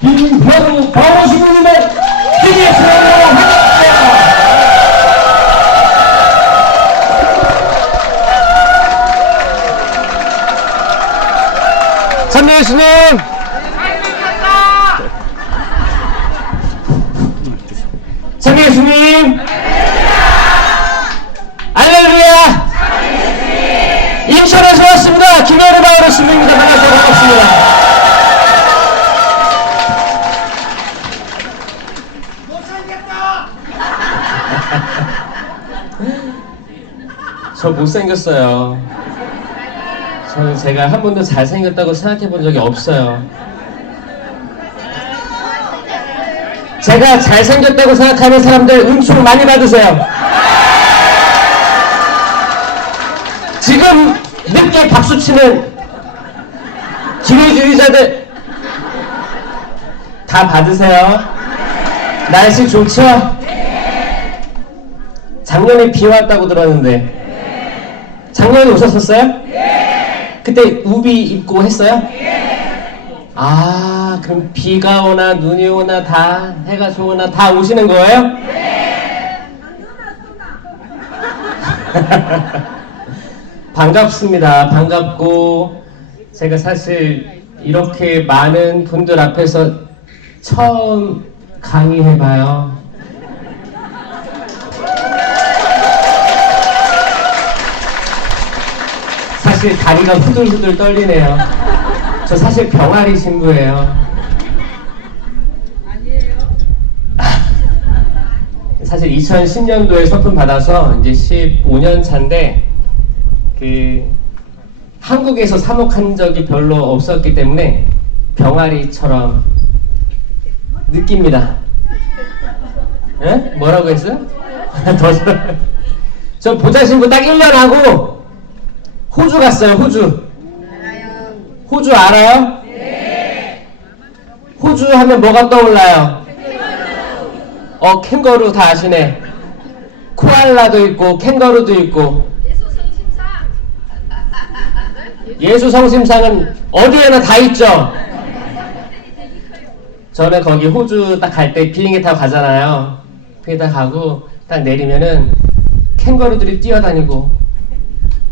김현우 바오시군님의 힘의 수행을 하겠습니다. 찬미 예수님! 찬미 예수님! 알렐루야! 인천에서 왔습니다. 김현우 바오시군입니다. 반갑습니다. 저 못생겼어요. 저는 제가 한 번도 잘생겼다고 생각해 본 적이 없어요. 제가 잘생겼다고 생각하는 사람들 은총 많이 받으세요. 지금 늦게 박수치는 기회주의자들 다 받으세요. 날씨 좋죠? 작년에 비 왔다고 들었는데 작년에 오셨었어요? 그때 우비 입고 했어요? 아, 그럼 비가 오나 눈이 오나 다 해가 좋으나 다 오시는 거예요? 반갑습니다. 반갑고 제가 사실 이렇게 많은 분들 앞에서 처음 강의해봐요. 사실 다리가 후들후들 떨리네요. 저 사실 병아리 신부예요. 아니에요. 사실 2010년도에 서품 받아서 이제 15년 차인데 한국에서 사목한 적이 별로 없었기 때문에 병아리처럼 느낍니다. 예? 뭐라고 했어요? 저 보자 신부 딱 1년 하고 호주 갔어요. 호주 알아요? 네. 호주 하면 뭐가 떠올라요? 캥거루 다 아시네. 코알라도 있고 캥거루도 있고. 예수 성심상은 어디에나 다 있죠. 저는 거기 호주 딱 갈 때 비행기 타고 가잖아요. 비행기 타고 가고 딱 내리면은 캥거루들이 뛰어다니고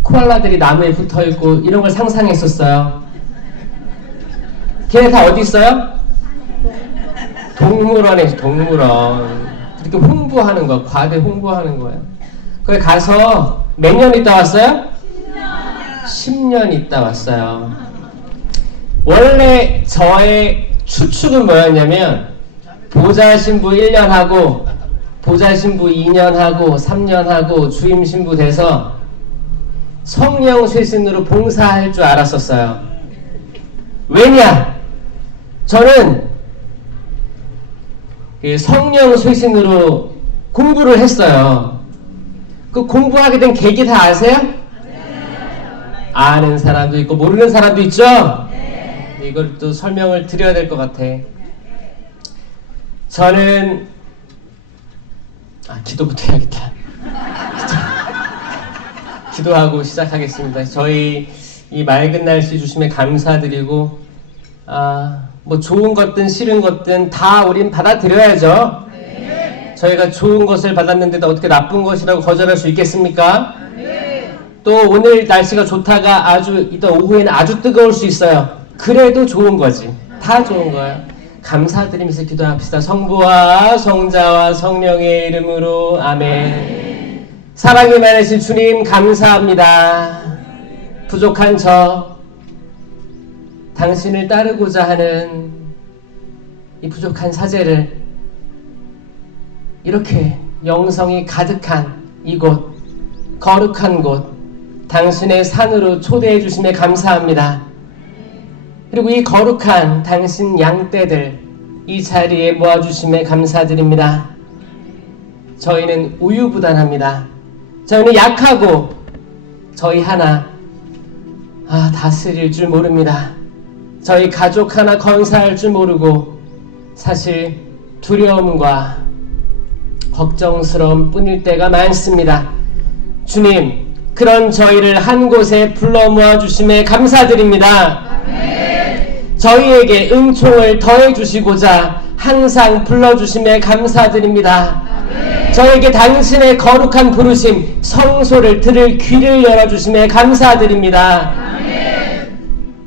코알라들이 나무에 붙어있고 이런 걸 상상했었어요. 걔네 다 어디 있어요? 동물원에 동물원. 그렇게 홍보하는 거야. 과대 홍보하는 거예요. 거기 가서 몇 년 있다 왔어요? 10년 있다 왔어요. 원래 저의 추측은 뭐였냐면 보좌 신부 1년 하고 보좌 신부 2년 하고 3년 하고 주임 신부 돼서 성령 쇄신으로 봉사할 줄 알았었어요. 왜냐? 저는 성령 쇄신으로 공부를 했어요. 그 공부하게 된 계기 다 아세요? 아는 사람도 있고 모르는 사람도 있죠? 이걸 또 설명을 드려야 될 것 같아. 저는 기도부터 해야겠다. 기도하고 시작하겠습니다. 저희 이 맑은 날씨 주심에 감사드리고 뭐 좋은 것든 싫은 것든 다 우린 받아들여야죠. 저희가 좋은 것을 받았는데도 어떻게 나쁜 것이라고 거절할 수 있겠습니까? 또 오늘 날씨가 좋다가 이따 오후에는 아주 뜨거울 수 있어요. 그래도 좋은 거지. 다 좋은 거예요. 감사드리면서 기도합시다. 성부와 성자와 성령의 이름으로 아멘. 사랑이 많으신 주님 감사합니다. 부족한 저 당신을 따르고자 하는 이 부족한 사제를 이렇게 영성이 가득한 이곳 거룩한 곳 당신의 산으로 초대해 주심에 감사합니다. 그리고 이 거룩한 당신 양떼들 이 자리에 모아주심에 감사드립니다. 저희는 우유부단합니다. 저희는 약하고 저희 하나 다스릴 줄 모릅니다. 저희 가족 하나 건사할 줄 모르고 사실 두려움과 걱정스러움 뿐일 때가 많습니다. 주님, 그런 저희를 한 곳에 불러 모아 주심에 감사드립니다. 아멘. 저희에게 은총을 더해 주시고자 항상 불러주심에 감사드립니다. 저에게 당신의 거룩한 부르심 성소를 들을 귀를 열어주심에 감사드립니다.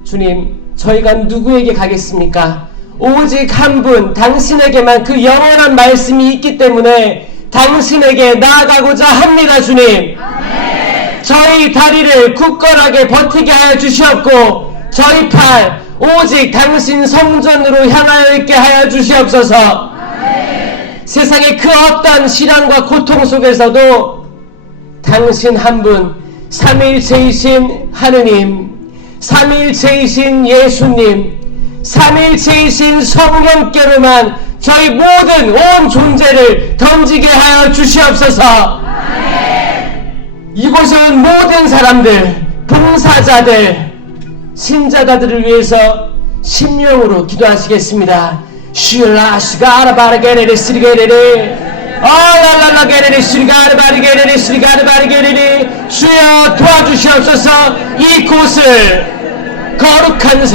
주님, 저희가 누구에게 가겠습니까? 오직 한 분, 당신에게만 그 영원한 말씀이 있기 때문에 당신에게 나아가고자 합니다. 주님, 저희 다리를 굳건하게 버티게 하여 주시옵고 저희 팔 오직 당신 성전으로 향하여 있게 하여 주시옵소서. 세상의 그 어떤 시련과 고통 속에서도 당신 한 분, 삼위일체이신 하느님, 삼위일체이신 예수님, 삼위일체이신 성령께로만 저희 모든 온 존재를 던지게 하여 주시옵소서. 이곳에 온 모든 사람들, 봉사자들, 신자가들을 위해서 심령으로 기도하시겠습니다. 슈라 시가라바르게레레 시리게레레 아랄랄라게레레 시리가르바르게레레 시리가르바르게레레 주여 도와주시옵소서. 이곳을 거룩한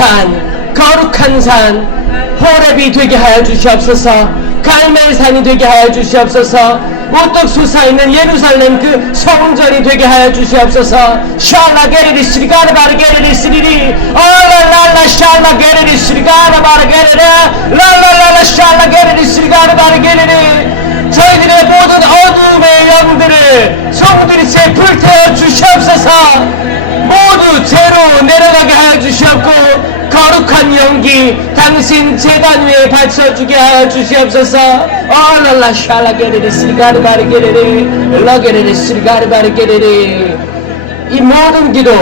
산 호렙이 되게 하여 주시옵소서. 갈멜산이 되게 하여 주시옵소서. 우뚝 솟아있는 예루살렘 그 성전이 되게 하여 주시옵소서. 샬라게레리 시리가르바르게레리 시리리 얼랄랄라 샬라게레리 시리가르바르게레리 랄랄랄라 샬라게레리 시리가르바르게레리 저희들의 모든 어둠의 영들을 성들이체 불태워 주시옵소서. 모두 죄로 내려가게 하여 주시옵고 거룩한 연기 당신 제단 위에 바쳐주게 하여 주시옵소서. 얼랄라 샬라게레리 시리가르바르게레리 러게레리 시리가르바르게레리 이 모든 기도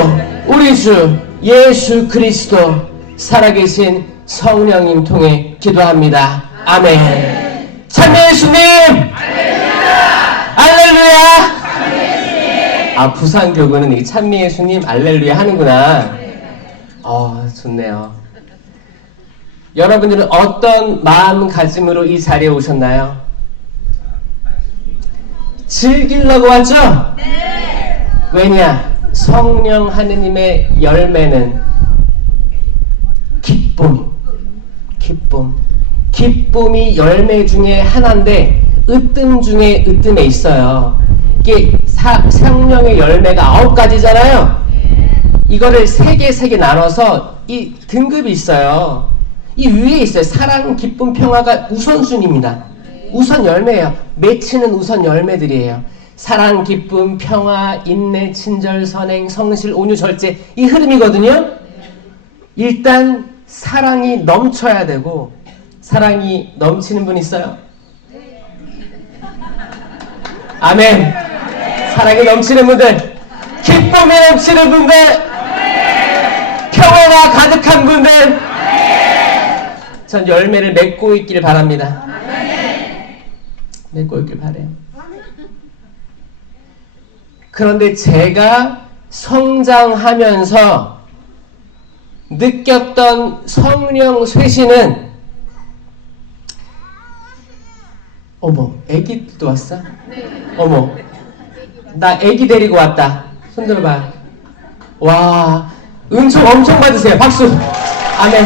우리 주 예수 그리스도 살아계신 성령님 통해 기도합니다. 아멘. 참여 예수님 알렐루야. 아, 부산교구는 이 찬미 예수님 알렐루야 하는구나. 좋네요. 여러분들은 어떤 마음가짐으로 이 자리에 오셨나요? 즐기려고 왔죠? 네. 왜냐? 성령 하느님의 열매는 기쁨이 열매 중에 하나인데 으뜸 중에 으뜸에 있어요. 이게 성령의 열매가 9가지잖아요. 이거를 3개 나눠서 이 등급이 있어요. 이 위에 있어요. 사랑, 기쁨, 평화가 우선순위입니다. 우선 열매예요. 맺히는 우선 열매들이에요. 사랑, 기쁨, 평화, 인내, 친절, 선행, 성실, 온유, 절제 이 흐름이거든요. 일단 사랑이 넘쳐야 되고 사랑이 넘치는 분 있어요? 아멘. 사랑이 넘치는 분들, 기쁨이 넘치는 분들, 평화가 가득한 분들, 전 열매를 맺고 있길 바랍니다. 맺고 있길 바래요. 그런데 제가 성장하면서 느꼈던 성령 쇄신은 어머, 애기도 왔어? 어머, 나 애기 데리고 왔다. 손 들어봐. 와, 은총 엄청 받으세요. 박수. 아멘.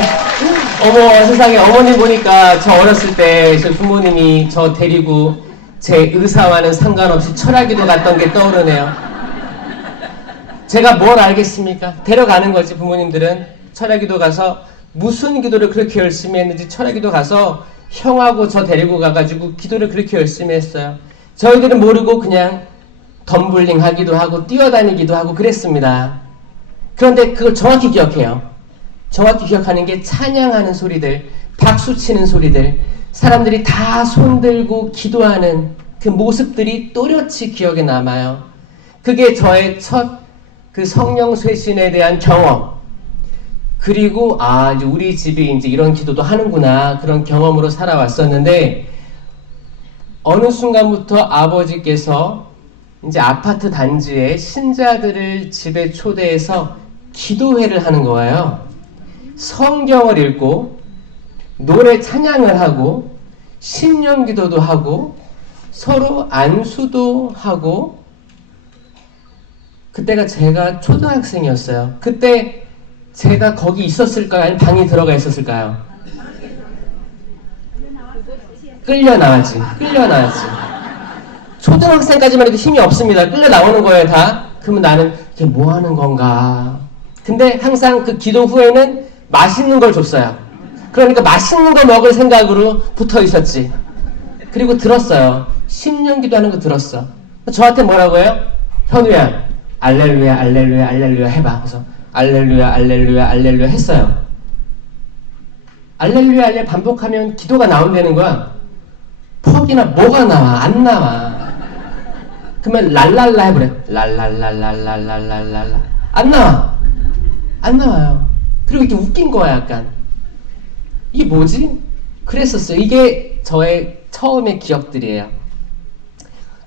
어머, 세상에 어머님 보니까 저 어렸을 때 저 부모님이 저 데리고 제 의사와는 상관없이 철학기도 갔던 게 떠오르네요. 제가 뭘 알겠습니까? 데려가는 거지. 부모님들은 철학기도 가서 무슨 기도를 그렇게 열심히 했는지 철학기도 가서 형하고 저 데리고 가가지고 기도를 그렇게 열심히 했어요. 저희들은 모르고 그냥 덤블링 하기도 하고 뛰어다니기도 하고 그랬습니다. 그런데 그걸 정확히 기억해요. 정확히 기억하는 게 찬양하는 소리들, 박수치는 소리들, 사람들이 다 손들고 기도하는 그 모습들이 또렷이 기억에 남아요. 그게 저의 첫 그 성령 쇄신에 대한 경험. 그리고 이제 우리 집이 이제 이런 기도도 하는구나 그런 경험으로 살아왔었는데 어느 순간부터 아버지께서 이제 아파트 단지에 신자들을 집에 초대해서 기도회를 하는 거예요. 성경을 읽고 노래 찬양을 하고 신령기도도 하고 서로 안수도 하고 그때가 제가 초등학생이었어요. 그때 제가 거기 있었을까요? 아니면 방에 들어가 있었을까요? 끌려 나왔지. 초등학생까지만 해도 힘이 없습니다. 끌려 나오는 거예요, 다. 그러면 나는 이게 뭐 하는 건가? 근데 항상 그 기도 후에는 맛있는 걸 줬어요. 그러니까 맛있는 거 먹을 생각으로 붙어 있었지. 그리고 들었어요. 10년 기도하는 거 들었어. 저한테 뭐라고 해요? 현우야, 알렐루야, 알렐루야, 알렐루야 해봐. 그래서 알렐루야, 알렐루야, 알렐루야 했어요. 알렐루야, 알렐루야 반복하면 기도가 나온다는 거야. 퍽이나 뭐가 나와? 안 나와. 그러면 랄랄라 해보래. 랄랄랄랄랄랄랄랄라. 안 나와요. 그리고 이렇게 웃긴 거야, 약간. 이게 뭐지? 그랬었어요. 이게 저의 처음의 기억들이에요.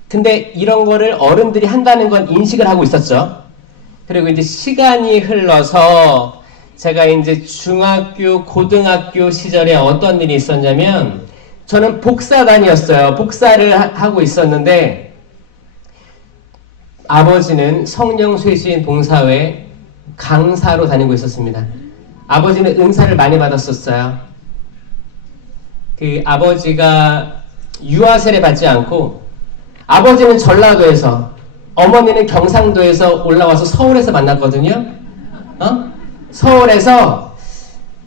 근데 이런 거를 어른들이 한다는 건 인식을 하고 있었죠. 그리고 이제 시간이 흘러서 제가 이제 중학교, 고등학교 시절에 어떤 일이 있었냐면 저는 복사단이었어요. 복사를 하고 있었는데 아버지는 성령쇄신 봉사회 강사로 다니고 있었습니다. 아버지는 은사를 많이 받았었어요. 그 아버지가 유아세례 받지 않고 아버지는 전라도에서 어머니는 경상도에서 올라와서 서울에서 만났거든요. 서울에서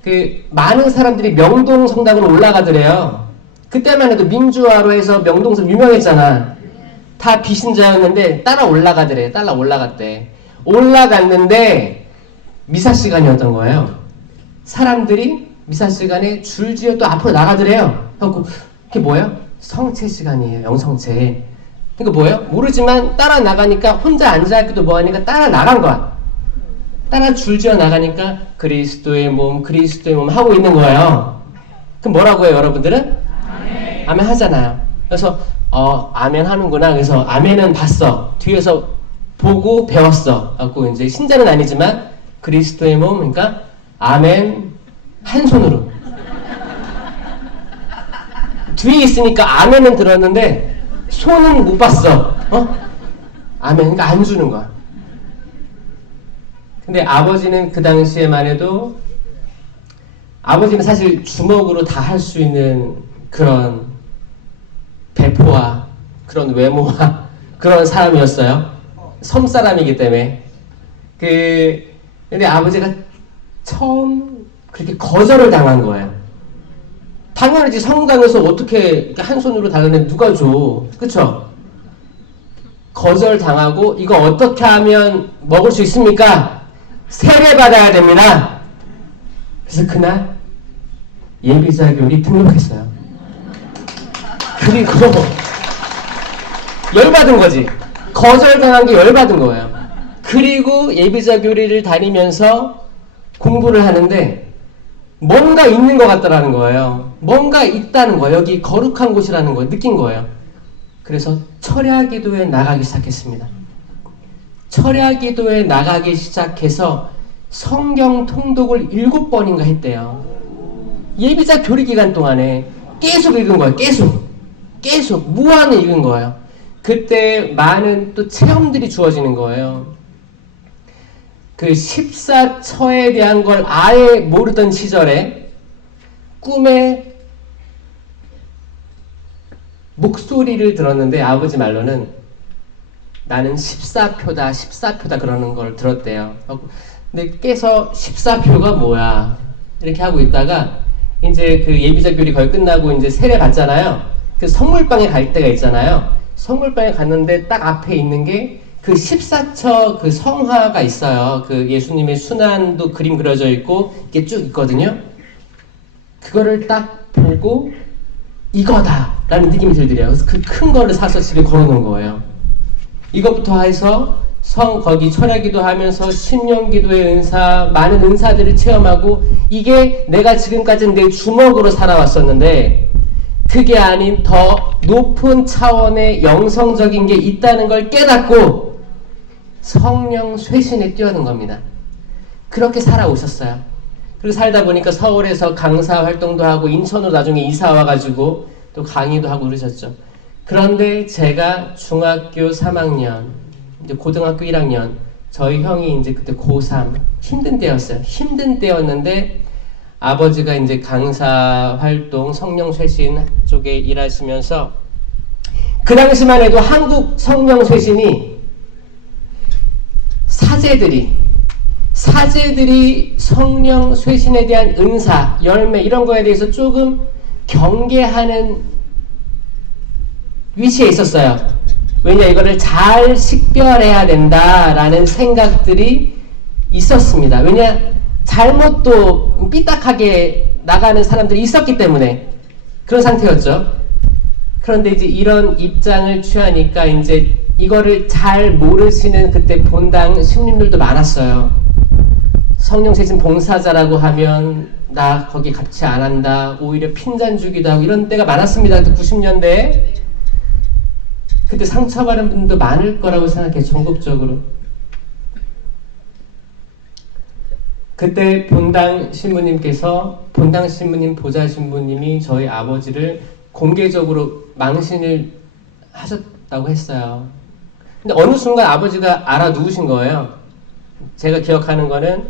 그 많은 사람들이 명동 성당으로 올라가더래요. 그때만 해도 민주화로 해서 명동성 유명했잖아. 다 비신자였는데 따라 올라갔대. 올라갔는데 미사 시간이었던 거예요. 사람들이 미사 시간에 줄지어 또 앞으로 나가더래요. 그래서 그게 뭐예요? 성체 시간이에요. 영성체. 그러니까 뭐예요? 모르지만 따라 나가니까 혼자 앉아있기도 뭐하니까 따라 나간 거야. 따라 줄지어 나가니까 그리스도의 몸 하고 있는 거예요. 그럼 뭐라고 해요, 여러분들은? 아멘 하잖아요. 그래서 아멘 하는구나. 그래서 아멘은 봤어. 뒤에서 보고 배웠어. 갖고 이제 신자는 아니지만 그리스도의 몸, 그러니까 아멘 한 손으로. 뒤에 있으니까 아멘은 들었는데 손은 못 봤어. 아멘, 그러니까 안 주는 거야. 근데 아버지는 그 당시에만 해도 아버지는 사실 주먹으로 다 할 수 있는 그런 배포와 그런 외모와 그런 사람이었어요. 섬 사람이기 때문에. 근데 아버지가 처음 그렇게 거절을 당한 거예요. 당연하지. 성당에서 어떻게 이렇게 한 손으로 달라내 누가 줘. 그쵸? 거절 당하고 이거 어떻게 하면 먹을 수 있습니까? 세례 받아야 됩니다. 그래서 그날 예비자교리 등록했어요. 그리고 열받은 거지. 거절당한 게 열받은 거예요. 그리고 예비자교리를 다니면서 공부를 하는데 뭔가 있는 것 같다라는 거예요. 뭔가 있다는 거예요. 여기 거룩한 곳이라는 걸 느낀 거예요. 그래서 철야기도에 나가기 시작했습니다. 철야기도에 나가기 시작해서 성경 통독을 7번인가 했대요. 예비자 교리 기간 동안에 계속 읽은 거예요. 계속 무한히 읽은 거예요. 그때 많은 또 체험들이 주어지는 거예요. 그 14처에 대한 걸 아예 모르던 시절에 꿈에 목소리를 들었는데 아버지 말로는 나는 14표다 그러는 걸 들었대요. 근데 깨서 14표가 뭐야 이렇게 하고 있다가 이제 그 예비자 교리 거의 끝나고 이제 세례 받잖아요. 그 선물방에 갈 때가 있잖아요. 선물방에 갔는데 딱 앞에 있는 게 그 14처 그 성화가 있어요. 그 예수님의 순환도 그림 그려져 있고 이게 쭉 있거든요. 그거를 딱 보고 이거다 라는 느낌이 들더래요. 그래서 그 큰 거를 사서 집에 걸어놓은 거예요. 이것부터 해서 거기 철야기도 하면서 신령기도의 은사, 많은 은사들을 체험하고 이게 내가 지금까지는 내 주먹으로 살아왔었는데 그게 아닌 더 높은 차원의 영성적인 게 있다는 걸 깨닫고 성령 쇄신에 뛰어든 겁니다. 그렇게 살아오셨어요. 그리고 살다 보니까 서울에서 강사 활동도 하고 인천으로 나중에 이사 와가지고 또 강의도 하고 그러셨죠. 그런데 제가 중학교 3학년, 이제 고등학교 1학년 저희 형이 이제 그때 고3 힘든 때였어요. 힘든 때였는데 아버지가 이제 강사 활동, 성령 쇄신 쪽에 일하시면서 그 당시만 해도 한국 성령 쇄신이 사제들이 성령 쇄신에 대한 은사, 열매 이런 거에 대해서 조금 경계하는 위치에 있었어요. 왜냐, 이거를 잘 식별해야 된다라는 생각들이 있었습니다. 왜냐, 잘못 또 삐딱하게 나가는 사람들이 있었기 때문에 그런 상태였죠. 그런데 이제 이런 입장을 취하니까 이제 이거를 잘 모르시는 그때 본당 신님들도 많았어요. 성령 쇄신 봉사자라고 하면 나 거기 같이 안 한다, 오히려 핀잔 주기도 하고 이런 때가 많았습니다. 그때 90년대에. 그때 상처받은 분도 많을 거라고 생각해요. 전국적으로. 그때 본당 신부님 보좌 신부님이 저희 아버지를 공개적으로 망신을 하셨다고 했어요. 근데 어느 순간 아버지가 알아 누우신 거예요. 제가 기억하는 거는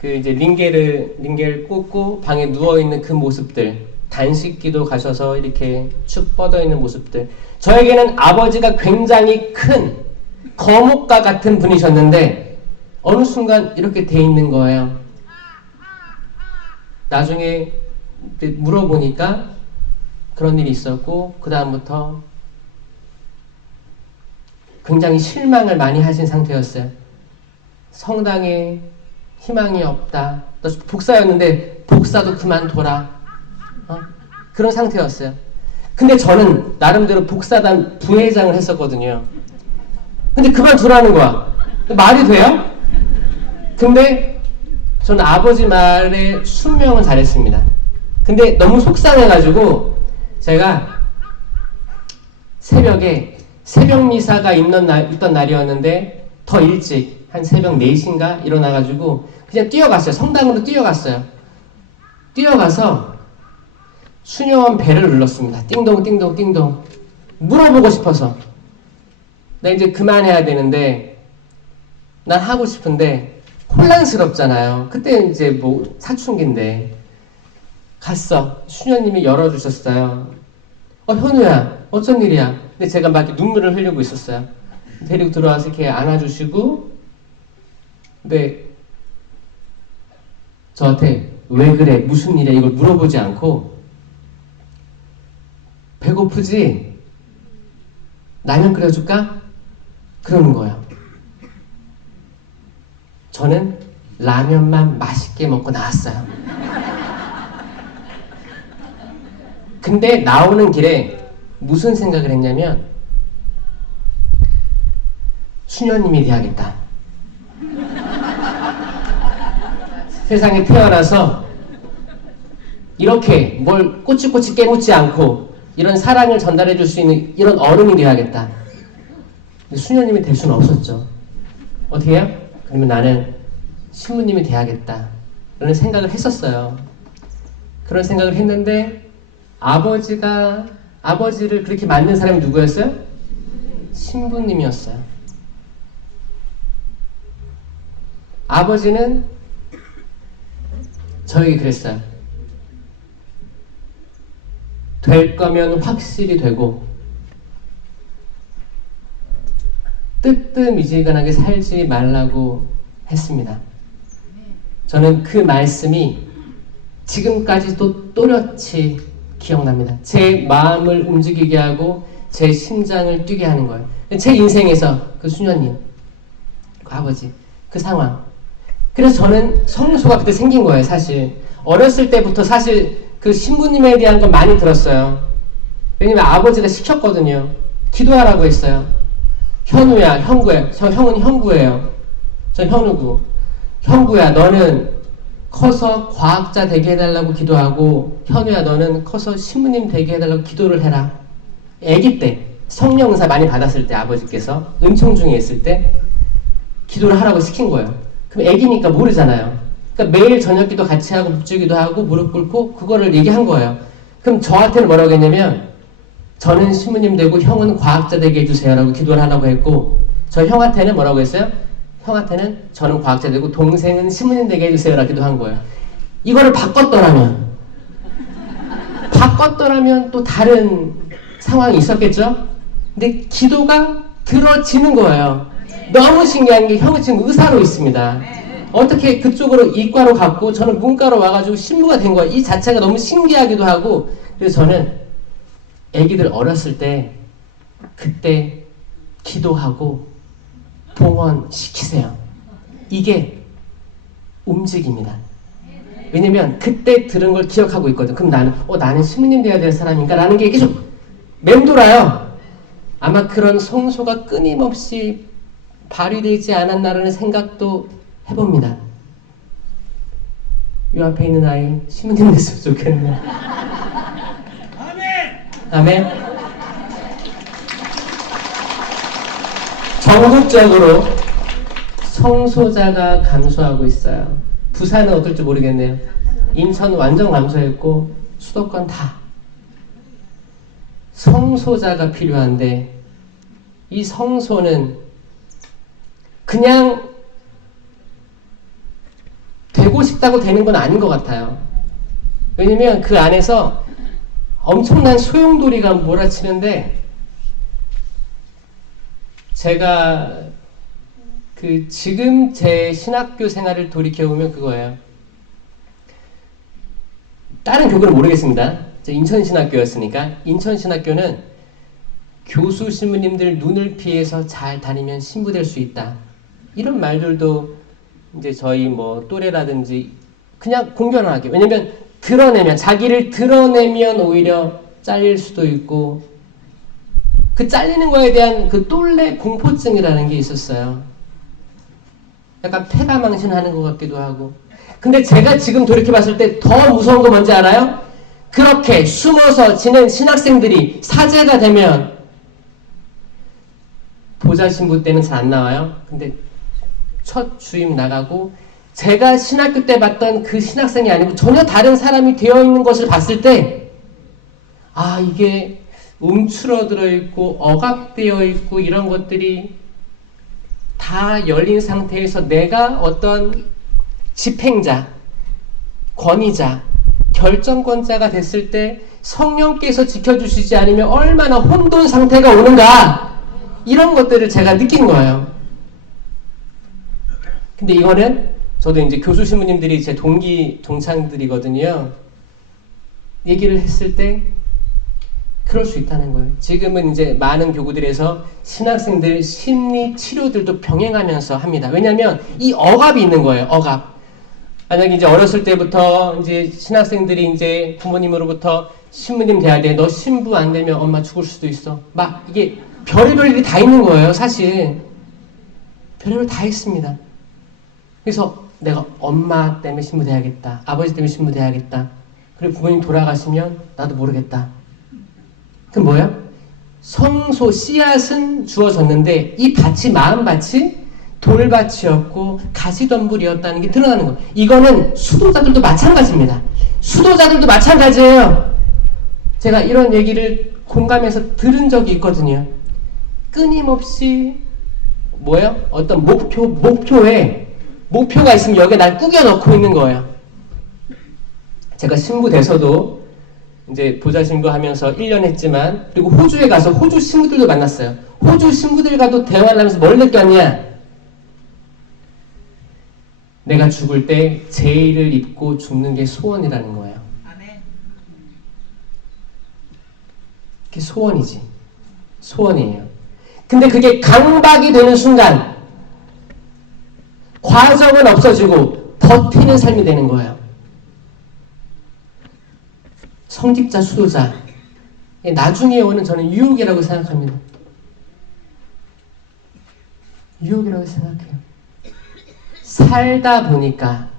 그 이제 링겔 꽂고 방에 누워 있는 그 모습들, 단식기도 가셔서 이렇게 축 뻗어 있는 모습들. 저에게는 아버지가 굉장히 큰 거목과 같은 분이셨는데 어느 순간 이렇게 돼 있는 거예요. 나중에 물어보니까 그런 일이 있었고 그 다음부터 굉장히 실망을 많이 하신 상태였어요. 성당에 희망이 없다. 너 복사였는데 복사도 그만둬라. 그런 상태였어요. 근데 저는 나름대로 복사단 부회장을 했었거든요. 근데 그만두라는 거야. 말이 돼요? 근데 저는 아버지 말에 순명은 잘했습니다. 근데 너무 속상해가지고 제가 새벽에 새벽 미사가 있던 날이었는데 더 일찍 한 새벽 4시인가 일어나가지고 그냥 뛰어갔어요. 성당으로 뛰어갔어요. 뛰어가서 수녀원 벨을 눌렀습니다. 띵동 띵동 띵동. 물어보고 싶어서. 나 이제 그만해야 되는데 난 하고 싶은데 혼란스럽잖아요. 그때 이제 뭐 사춘기인데 갔어. 수녀님이 열어주셨어요. 현우야 어쩐 일이야. 근데 제가 막 눈물을 흘리고 있었어요. 데리고 들어와서 이렇게 안아주시고 근데 저한테 왜 그래 무슨 일이야 이걸 물어보지 않고 배고프지? 라면 끓여줄까? 그러는 거예요. 저는 라면만 맛있게 먹고 나왔어요. 근데 나오는 길에 무슨 생각을 했냐면 수녀님이 돼야겠다. 세상에 태어나서 이렇게 뭘 꼬치꼬치 깨묻지 않고 이런 사랑을 전달해 줄 수 있는 이런 어른이 돼야겠다. 근데 수녀님이 될 수는 없었죠. 어떻게 해요? 그러면 나는 신부님이 돼야겠다. 라는 생각을 했었어요. 그런 생각을 했는데 아버지를 그렇게 만든 사람이 누구였어요? 신부님이었어요. 아버지는 저에게 그랬어요. 될 거면 확실히 되고 뜨뜻미지근하게 살지 말라고 했습니다. 저는 그 말씀이 지금까지도 또렷이 기억납니다. 제 마음을 움직이게 하고 제 심장을 뛰게 하는 거예요. 제 인생에서 그 수녀님, 그 아버지, 그 상황. 그래서 저는 성소가 그때 생긴 거예요. 사실 어렸을 때부터 사실 그 신부님에 대한 건 많이 들었어요. 왜냐면 아버지가 시켰거든요. 기도하라고 했어요. 현우야, 형구야. 저 형은 형구예요. 전 현우고. 형구야, 너는 커서 과학자 되게 해달라고 기도하고, 현우야, 너는 커서 신부님 되게 해달라고 기도를 해라. 아기 때 성령 은사 많이 받았을 때 아버지께서 은총 중에 있을 때 기도를 하라고 시킨 거예요. 그럼 아기니까 모르잖아요. 그러니까 매일 저녁기도 같이 하고 묵주기도 하고 무릎 꿇고 그거를 얘기한 거예요. 그럼 저한테는 뭐라고 했냐면 저는 신부님 되고 형은 과학자 되게 해주세요 라고 기도를 하라고 했고 저 형한테는 뭐라고 했어요? 형한테는 저는 과학자 되고 동생은 신부님 되게 해주세요라고 기도한 거예요. 이거를 바꿨더라면 또 다른 상황이 있었겠죠? 근데 기도가 들어지는 거예요. 너무 신기한 게 형은 지금 의사로 있습니다. 어떻게 그쪽으로 이과로 갔고 저는 문과로 와가지고 신부가 된 거예요. 이 자체가 너무 신기하기도 하고. 그래서 저는 애기들 어렸을 때 그때 기도하고 봉헌시키세요. 이게 움직입니다. 왜냐면 그때 들은 걸 기억하고 있거든. 그럼 나는 신부님 돼야 될 사람인가? 라는 게 계속 맴돌아요. 아마 그런 성소가 끊임없이 발휘되지 않았나라는 생각도 해봅니다. 이 앞에 있는 아이 신부님 됐으면 좋겠네요. 아멘. 전국적으로 성소자가 감소하고 있어요. 부산은 어떨지 모르겠네요. 인천 완전 감소했고 수도권 다. 성소자가 필요한데 이 성소는 그냥 되고 싶다고 되는 건 아닌 것 같아요. 왜냐면 그 안에서 엄청난 소용돌이가 몰아치는데 제가 지금 제 신학교 생활을 돌이켜보면 그거예요. 다른 교구는 모르겠습니다. 인천신학교였으니까. 인천신학교는 교수 신부님들 눈을 피해서 잘 다니면 신부 될 수 있다. 이런 말들도 이제 저희 뭐 또래라든지 그냥 공견하게. 왜냐면 자기를 드러내면 오히려 잘릴 수도 있고 그 잘리는 거에 대한 그 똘레 공포증이라는 게 있었어요. 약간 패가망신하는 것 같기도 하고. 근데 제가 지금 돌이켜봤을 때 더 무서운 거 뭔지 알아요? 그렇게 숨어서 지낸 신학생들이 사제가 되면 보좌 신부 때는 잘 안 나와요. 근데 첫 주임 나가고 제가 신학교 때 봤던 그 신학생이 아니고 전혀 다른 사람이 되어 있는 것을 봤을 때 이게 움츠러들어 있고 억압되어 있고 이런 것들이 다 열린 상태에서 내가 어떤 집행자, 권위자, 결정권자가 됐을 때 성령께서 지켜주시지 않으면 얼마나 혼돈 상태가 오는가 이런 것들을 제가 느낀 거예요. 근데 이거는 저도 이제 교수 신부님들이 제 동기 동창들이거든요. 얘기를 했을 때 그럴 수 있다는 거예요. 지금은 이제 많은 교구들에서 신학생들 심리 치료들도 병행하면서 합니다. 왜냐하면 이 억압이 있는 거예요. 억압. 만약에 이제 어렸을 때부터 이제 신학생들이 이제 부모님으로부터 신부님 돼야 돼. 너 신부 안 되면 엄마 죽을 수도 있어. 막 이게 별의별 일이 다 있는 거예요. 사실 별의별 다 있습니다. 그래서 내가 엄마 때문에 신부 돼야겠다. 아버지 때문에 신부 돼야겠다. 그리고 부모님 돌아가시면 나도 모르겠다. 그럼 뭐예요? 성소 씨앗은 주어졌는데 이 밭이 마음밭이 돌밭이었고 가시덤불이었다는 게 드러나는 거예요. 이거는 수도자들도 마찬가지입니다. 수도자들도 마찬가지예요. 제가 이런 얘기를 공감해서 들은 적이 있거든요. 끊임없이 뭐예요? 어떤 목표가 있으면 여기에 날 꾸겨 넣고 있는 거예요. 제가 신부 돼서도 이제 보좌 신부 하면서 1년 했지만 그리고 호주에 가서 호주 신부들도 만났어요. 호주 신부들과도 대화를 하면서 뭘 느꼈냐? 내가 죽을 때 제의를 입고 죽는 게 소원이라는 거예요. 그게 소원이지. 소원이에요. 근데 그게 강박이 되는 순간 과정은 없어지고 버티는 삶이 되는 거예요. 성직자, 수도자. 나중에 오는 저는 유혹이라고 생각합니다. 유혹이라고 생각해요. 살다 보니까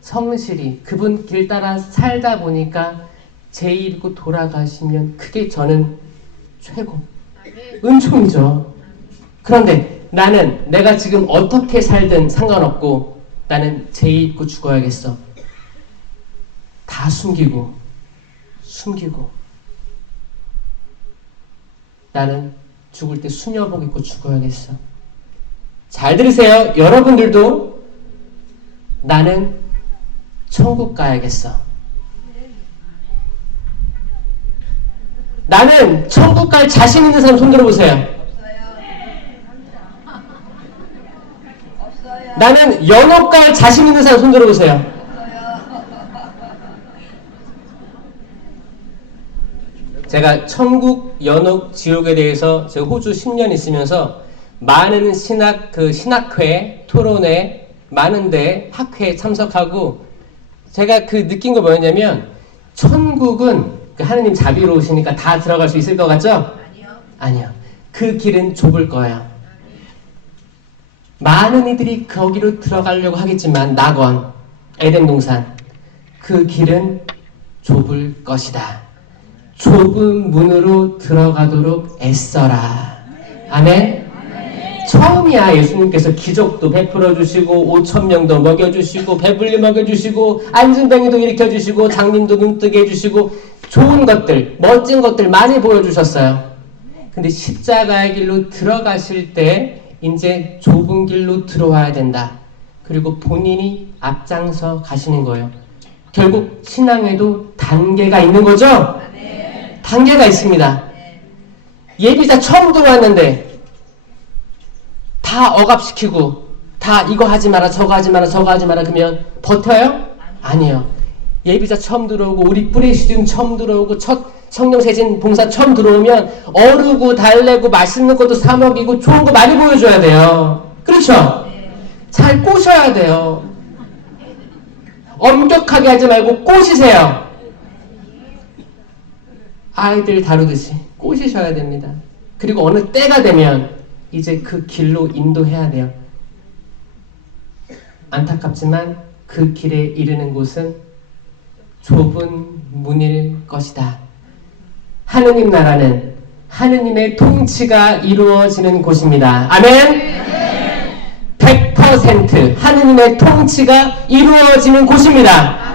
성실히 그분 길 따라 살다 보니까 제의 입고 돌아가시면 그게 저는 최고. 은총이죠. 그런데 나는 내가 지금 어떻게 살든 상관없고 나는 제의 입고 죽어야겠어. 다 숨기고 나는 죽을 때 수녀복 입고 죽어야겠어. 잘 들으세요. 여러분들도 나는 천국 가야겠어. 나는 천국 갈 자신 있는 사람 손 들어보세요. 나는 연옥 갈 자신 있는 사람 손 들어보세요. 제가 천국, 연옥, 지옥에 대해서 제가 호주 10년 있으면서 많은 신학회, 토론회, 많은데 학회에 참석하고 제가 느낀 거 뭐였냐면 천국은 하느님 자비로우시니까 다 들어갈 수 있을 것 같죠? 아니요. 그 길은 좁을 거예요. 많은 이들이 거기로 들어가려고 하겠지만 낙원, 에덴 동산 그 길은 좁을 것이다. 좁은 문으로 들어가도록 애써라. 아멘? 처음이야. 예수님께서 기적도 베풀어 주시고 5,000명도 먹여주시고 배불리 먹여주시고 안진뱅이도 일으켜주시고 장님도 눈뜨게 해주시고 좋은 것들, 멋진 것들 많이 보여주셨어요. 근데 십자가의 길로 들어가실 때 이제 좁은 길로 들어와야 된다. 그리고 본인이 앞장서 가시는 거예요. 결국 신앙에도 단계가 있는 거죠? 단계가 있습니다. 예비자 처음 들어왔는데 다 억압시키고 다 이거 하지 마라 저거 하지 마라 저거 하지 마라 그러면 버텨요? 아니에요. 예비자 처음 들어오고 우리 뿌리시즘 처음 들어오고 첫 성령세진 봉사 처음 들어오면 어르고 달래고 맛있는 것도 사 먹이고 좋은 거 많이 보여줘야 돼요. 그렇죠? 잘 꼬셔야 돼요. 엄격하게 하지 말고 꼬시세요. 아이들 다루듯이 꼬시셔야 됩니다. 그리고 어느 때가 되면 이제 그 길로 인도해야 돼요. 안타깝지만 그 길에 이르는 곳은 좁은 문일 것이다. 하느님 나라는 하느님의 통치가 이루어지는 곳입니다. 아멘? 100% 하느님의 통치가 이루어지는 곳입니다.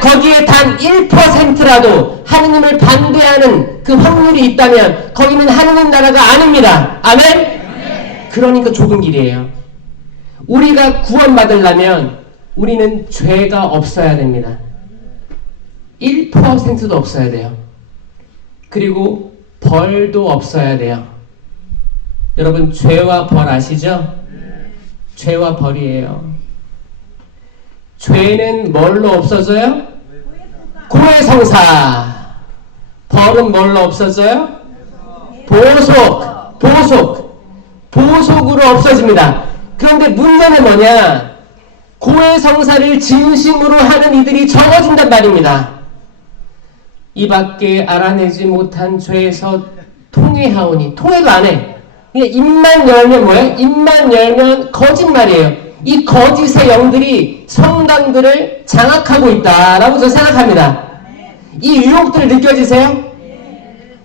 거기에 단 1%라도 하느님을 반대하는 그 확률이 있다면 거기는 하느님 나라가 아닙니다. 아멘? 그러니까 좁은 길이에요. 우리가 구원받으려면 우리는 죄가 없어야 됩니다. 1%도 없어야 돼요. 그리고 벌도 없어야 돼요. 여러분 죄와 벌 아시죠? 죄와 벌이에요. 죄는 뭘로 없어져요? 고해성사. 벌은 뭘로 없어져요? 보속으로 없어집니다. 그런데 문제는 뭐냐? 고해성사를 진심으로 하는 이들이 적어진단 말입니다. 이 밖에 알아내지 못한 죄에서 통회하오니. 통회도 안 해. 그냥 입만 열면 뭐예요? 입만 열면 거짓말이에요. 이 거짓의 영들이 성당들을 장악하고 있다라고 저는 생각합니다. 이 유혹들 느껴지세요?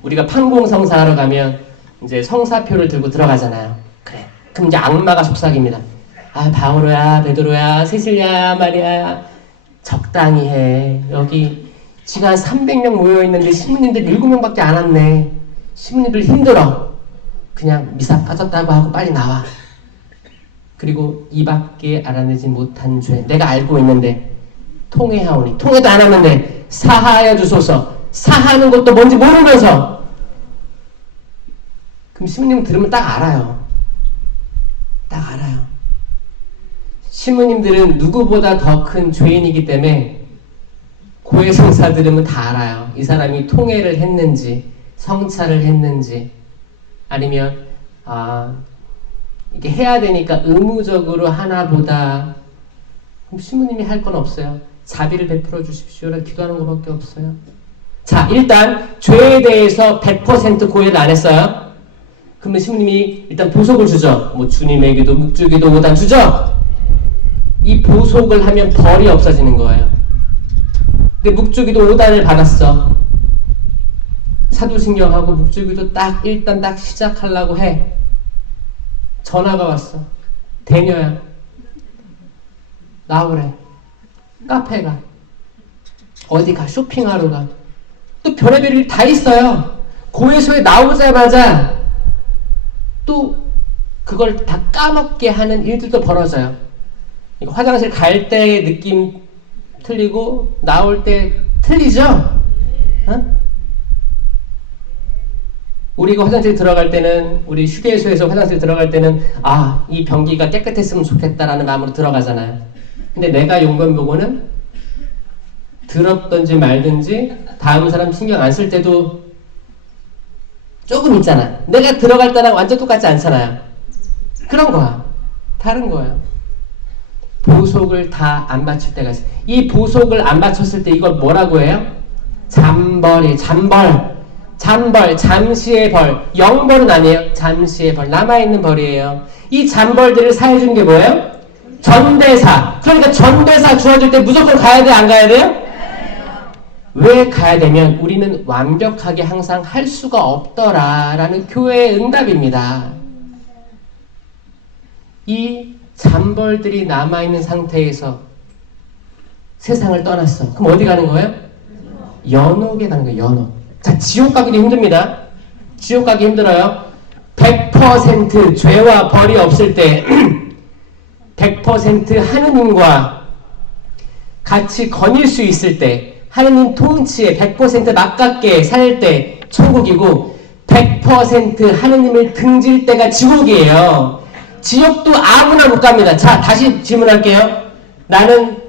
우리가 판공성사 하러 가면 이제 성사표를 들고 들어가잖아요. 그래. 그럼 이제 악마가 속삭입니다. 아, 바오로야, 베드로야, 세실리아야, 마리아야, 적당히 해. 여기 지금 한 300명 모여있는데 신부님들 7명밖에 안 왔네. 신부님들 힘들어. 그냥 미사 빠졌다고 하고 빨리 나와. 그리고 이 밖에 알아내지 못한 죄 내가 알고 있는데 통회하오니. 통회도 안 하는데 사하여 주소서. 사하는 것도 뭔지 모르면서. 그럼 신부님 들으면 딱 알아요. 딱 알아요. 신부님들은 누구보다 더 큰 죄인이기 때문에 고해성사 들으면 다 알아요. 이 사람이 통회를 했는지 성찰을 했는지 아니면 이게 해야 되니까 의무적으로 하나 보다. 그럼 신부님이 할 건 없어요. 자비를 베풀어 주십시오라 기도하는 것밖에 없어요. 자, 일단 죄에 대해서 100% 고해를 안 했어요. 그러면 신부님이 일단 보석을 주죠. 뭐 주님에게도 묵주기도 5단 주죠. 이 보석을 하면 벌이 없어지는 거예요. 근데 묵주기도 5단을 받았어. 사도신경하고 묵주기도 일단 딱 시작하려고 해. 전화가 왔어. 대녀야. 나오래. 카페 가. 어디 가. 쇼핑하러 가. 또 별의별 일 다 있어요. 고해소에 나오자마자 또 그걸 다 까먹게 하는 일들도 벌어져요. 이거 화장실 갈 때 느낌 틀리고 나올 때 틀리죠? 어? 우리가 화장실 들어갈 때는, 우리 휴게소에서 화장실 들어갈 때는 이 변기가 깨끗했으면 좋겠다라는 마음으로 들어가잖아요. 근데 내가 용변 보고는 들었든지 말든지 다음 사람 신경 안 쓸 때도 조금 있잖아. 내가 들어갈 때랑 완전 똑같지 않잖아요. 그런 거야. 다른 거예요. 보석을 다 안 맞출 때가 있어요. 이 보석을 안 맞췄을 때 이걸 뭐라고 해요? 잠벌이에요. 잠벌, 잠시의 벌. 영벌은 아니에요. 잠시의 벌. 남아있는 벌이에요. 이 잠벌들을 사해준 게 뭐예요? 전대사. 그러니까 전대사 주어질 때 무조건 가야 돼, 안 가야 돼요? 왜 가야 되면 우리는 완벽하게 항상 할 수가 없더라라는 교회의 응답입니다. 이 잠벌들이 남아있는 상태에서 세상을 떠났어. 그럼 어디 가는 거예요? 연옥에 가는 거예요. 연옥. 자, 지옥 가기도 힘듭니다. 지옥 가기 힘들어요. 100% 죄와 벌이 없을 때 100% 하느님과 같이 거닐 수 있을 때, 하느님 통치에 100% 막깝게 살 때 천국이고, 100% 하느님을 등질 때가 지옥이에요. 지옥도 아무나 못 갑니다. 자, 다시 질문할게요. 나는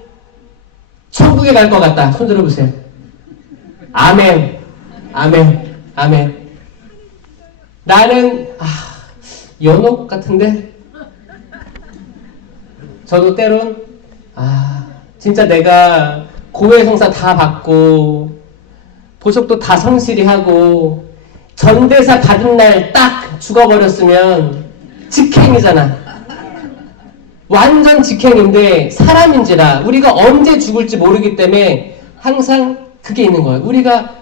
천국에 갈 것 같다. 손 들어보세요. 아멘. 아멘. 아멘. 나는 연옥 같은데? 저도 때론 진짜 내가 고해성사 다 받고 보석도 다 성실히 하고 전대사 받은 날 딱 죽어버렸으면 직행이잖아. 완전 직행인데 사람인지라 우리가 언제 죽을지 모르기 때문에 항상 그게 있는 거예요. 우리가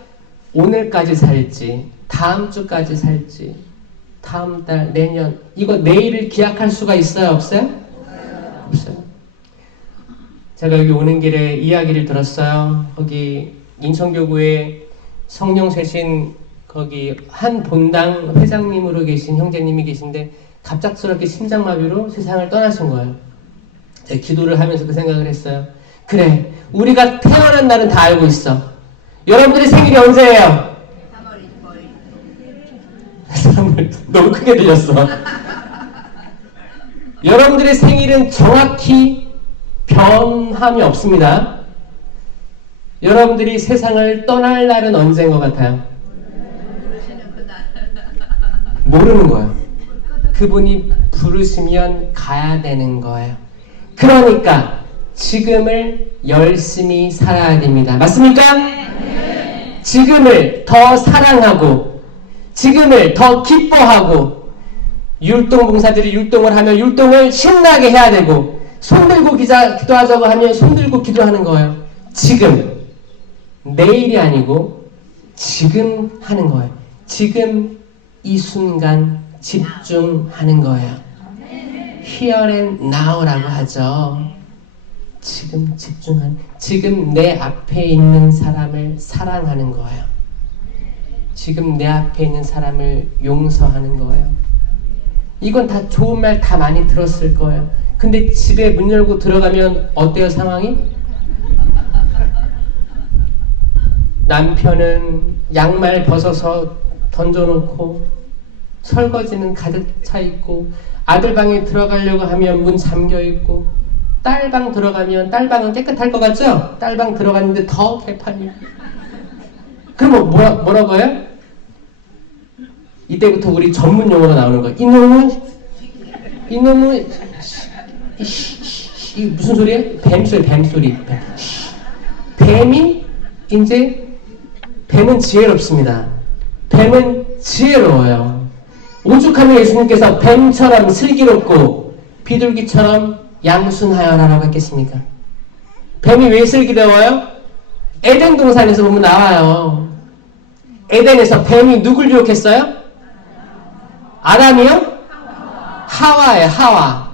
오늘까지 살지, 다음 주까지 살지, 다음 달, 내년, 이거 내일을 기약할 수가 있어요? 없어요? 없어요. 제가 여기 오는 길에 이야기를 들었어요. 거기 인천교구에 성령 쇄신 거기 한 본당 회장님으로 계신 형제님이 계신데 갑작스럽게 심장마비로 세상을 떠나신 거예요. 제가 기도를 하면서 그 생각을 했어요. 그래, 우리가 태어난 날은 다 알고 있어. 여러분들의 생일이 언제예요? 3월. 너무 크게 들렸어. 여러분들의 생일은 정확히 변함이 없습니다. 여러분들이 세상을 떠날 날은 언제인 것 같아요? 모르는 거예요. 그분이 부르시면 가야 되는 거예요. 그러니까 지금을 열심히 살아야 됩니다. 맞습니까? 지금을 더 사랑하고 지금을 더 기뻐하고, 율동봉사들이 율동을 하면 율동을 신나게 해야 되고, 손들고 기도하자고 하면 손들고 기도하는 거예요. 지금, 내일이 아니고 지금 하는 거예요. 지금 이 순간 집중하는 거예요. Here and now라고 하죠. 지금 집중하는, 지금 내 앞에 있는 사람을 사랑하는 거예요. 지금 내 앞에 있는 사람을 용서하는 거예요. 이건 다 좋은 말 다 많이 들었을 거예요. 근데 집에 문 열고 들어가면 어때요, 상황이? 남편은 양말 벗어서 던져놓고 설거지는 가득 차 있고, 아들 방에 들어가려고 하면 문 잠겨 있고, 딸방 들어가면, 딸방은 깨끗할 것 같죠? 딸방 들어갔는데 더 개판이야. 그럼 뭐라고 해요? 이때부터 우리 전문 용어가 나오는 거예요. 이놈은 이 무슨 소리예요? 뱀소리. 뱀이 이제, 뱀은 지혜롭습니다. 뱀은 지혜로워요. 오죽하면 예수님께서 뱀처럼 슬기롭고 비둘기처럼 양순하여라라고 했겠습니까? 뱀이 왜 슬기로워요? 에덴 동산에서 보면 나와요. 에덴에서 뱀이 누굴 유혹했어요? 아담이요? 하와예요, 하와.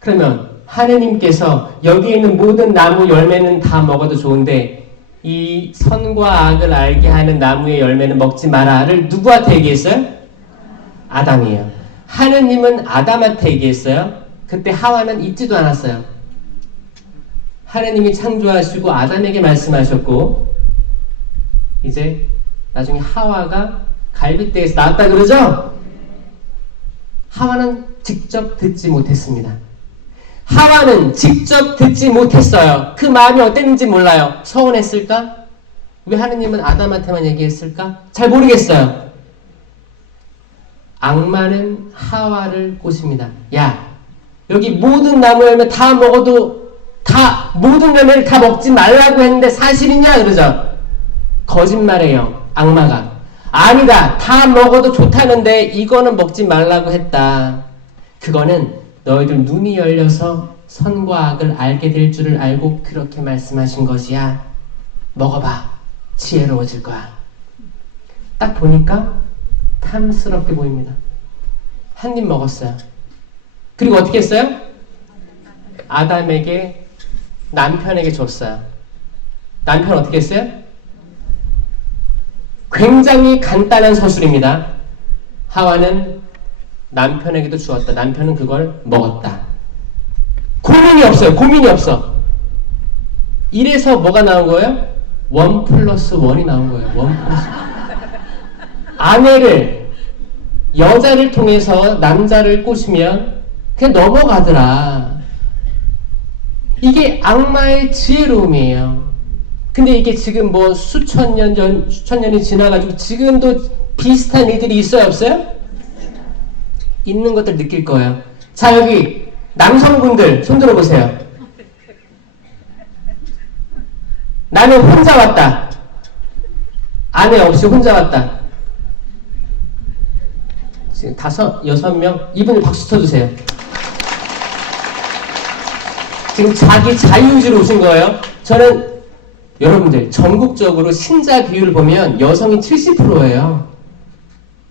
그러면 하느님께서 여기에 있는 모든 나무 열매는 다 먹어도 좋은데 이 선과 악을 알게 하는 나무의 열매는 먹지 마라를 누구한테 얘기했어요? 아담이에요. 하느님은 아담한테 얘기했어요. 그때 하와는 있지도 않았어요. 하느님이 창조하시고 아담에게 말씀하셨고, 이제 나중에 하와가 갈빗대에서 나왔다 그러죠? 하와는 직접 듣지 못했습니다. 하와는 직접 듣지 못했어요. 그 마음이 어땠는지 몰라요. 서운했을까? 왜 하느님은 아담한테만 얘기했을까? 잘 모르겠어요. 악마는 하와를 꼬십니다. 야, 여기 모든 나무 열매 다 먹어도 모든 열매를 다 먹지 말라고 했는데 사실이냐? 그러죠. 거짓말해요. 악마가. 아니다. 다 먹어도 좋다는데 이거는 먹지 말라고 했다. 그거는 너희들 눈이 열려서 선과 악을 알게 될 줄을 알고 그렇게 말씀하신 것이야. 먹어봐. 지혜로워질 거야. 딱 보니까 탐스럽게 보입니다. 한 입 먹었어요. 그리고 어떻게 했어요? 아담에게, 남편에게 줬어요. 남편 어떻게 했어요? 굉장히 간단한 서술입니다. 하와는 남편에게도 주었다. 남편은 그걸 먹었다. 고민이 없어요. 고민이 없어. 이래서 뭐가 나온 거예요? 1+1이 나온 거예요. 1+1. 아내를, 여자를 통해서 남자를 꼬시면 그냥 넘어가더라. 이게 악마의 지혜로움이에요. 근데 이게 지금 뭐 수천 년이 지나가지고 지금도 비슷한 일들이 있어요, 없어요? 있는 것들 느낄 거예요. 자, 여기 남성분들 손 들어보세요. 나는 혼자 왔다. 아내 없이 혼자 왔다. 지금 5, 6명, 이분들 박수 쳐주세요. 지금 자기 자유의지로 오신 거예요. 저는 여러분들 전국적으로 신자 비율을 보면 여성이 70%예요.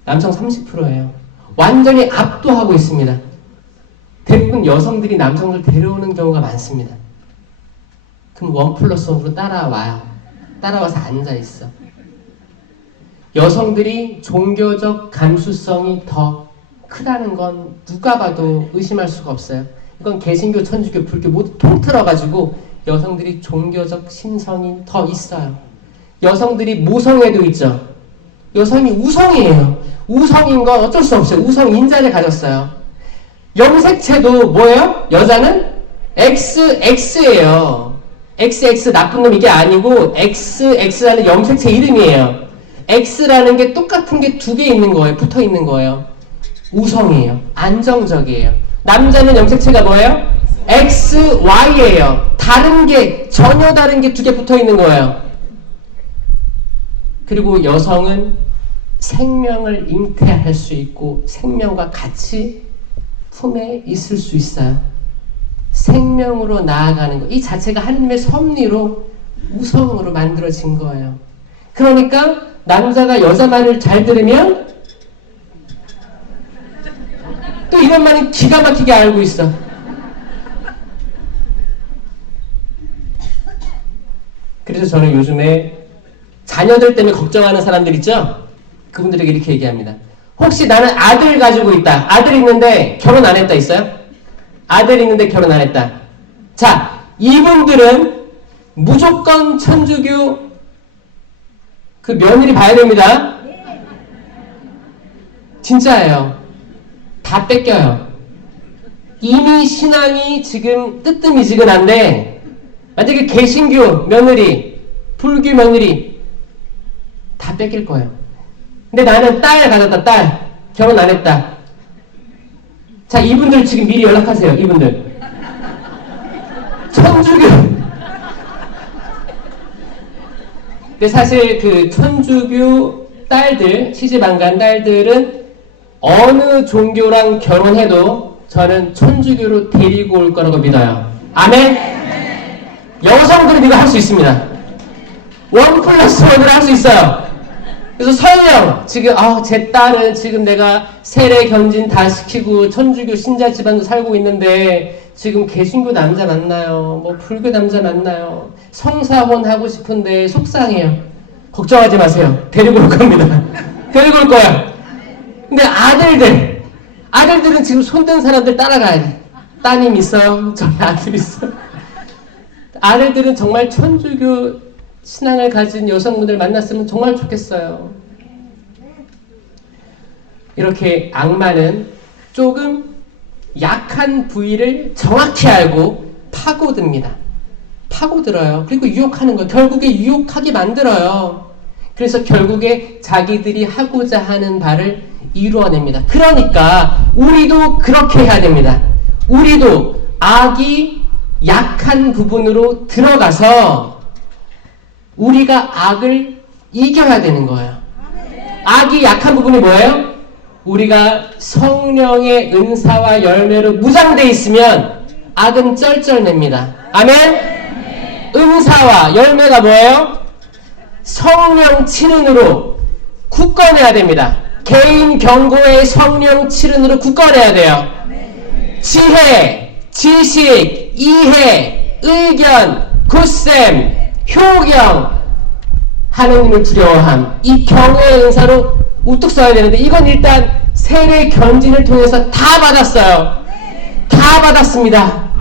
남성 30%예요. 완전히 압도하고 있습니다. 대부분 여성들이 남성을 데려오는 경우가 많습니다. 그럼 1+1으로 따라와요. 따라와서 앉아있어. 여성들이 종교적 감수성이 더 크다는 건 누가 봐도 의심할 수가 없어요. 이건 개신교, 천주교, 불교 모두 통틀어가지고 여성들이 종교적 심성이 더 있어요. 여성들이 모성애도 있죠. 여성이 우성이에요. 우성인 건 어쩔 수 없어요. 우성 인자를 가졌어요. 염색체도 뭐예요? 여자는 XX예요. XX 나쁜 놈 이게 아니고 XX라는 염색체 이름이에요. X라는 게 똑같은 게 2개 있는 거예요. 붙어 있는 거예요. 우성이에요. 안정적이에요. 남자는 염색체가 뭐예요? XY예요. 다른 게, 전혀 다른 게 2개 붙어 있는 거예요. 그리고 여성은 생명을 잉태할 수 있고 생명과 같이 품에 있을 수 있어요. 생명으로 나아가는 것, 이 자체가 하나님의 섭리로 우성으로 만들어진 거예요. 그러니까 남자가 여자 말을 잘 들으면 또 이런 말은 기가 막히게 알고 있어. 그래서 저는 요즘에 자녀들 때문에 걱정하는 사람들 있죠? 그분들에게 이렇게 얘기합니다. 혹시 나는 아들 가지고 있다. 아들 있는데 결혼 안 했다 있어요? 아들 있는데 결혼 안 했다. 자, 이분들은 무조건 천주교 그 며느리 봐야 됩니다. 진짜예요. 다 뺏겨요. 이미 신앙이 지금 뜨뜻미지근한데 만약에 개신교 며느리, 불교 며느리 다 뺏길 거예요. 근데 나는 딸 가졌다. 딸. 결혼 안 했다. 자, 이분들 지금 미리 연락하세요. 이분들. 천주교. 근데 사실 그 천주교 딸들, 시집 안 간 딸들은 어느 종교랑 결혼해도 저는 천주교로 데리고 올 거라고 믿어요. 아멘? 여성들은 이거 할 수 있습니다. 1+1을 할 수 있어요. 그래서 설령 지금 제 딸은 지금 내가 세례 견진 다 시키고 천주교 신자 집안도 살고 있는데 지금 개신교 남자 만나요. 뭐 불교 남자 만나요. 성사혼 하고 싶은데 속상해요. 걱정하지 마세요. 데리고 올 겁니다. 데리고 올 거야. 근데 아들들은 지금 손든 사람들 따라가야 돼. 따님 있어요. 저희 아들 있어요. 아들들은 정말 천주교 신앙을 가진 여성분들 만났으면 정말 좋겠어요. 이렇게 악마는 조금 약한 부위를 정확히 알고 파고듭니다. 파고들어요. 그리고 유혹하는 거예요. 결국에 유혹하게 만들어요. 그래서 결국에 자기들이 하고자 하는 바를 이루어냅니다. 그러니까 우리도 그렇게 해야 됩니다. 우리도 악이 약한 부분으로 들어가서 우리가 악을 이겨야 되는 거예요. 악이 약한 부분이 뭐예요? 우리가 성령의 은사와 열매로 무장되어 있으면 악은 쩔쩔맵니다. 아멘? 은사와 열매가 뭐예요? 성령 칠은으로 굳건해야 됩니다. 개인 경고의 성령 칠은으로 굳건해야 돼요. 지혜, 지식, 이해, 의견, 굳셈, 효경, 하느님을 두려워함, 이 경외의 은사로 우뚝 서야 되는데 이건 일단 세례 견진을 통해서 다 받았어요. 다 받았습니다.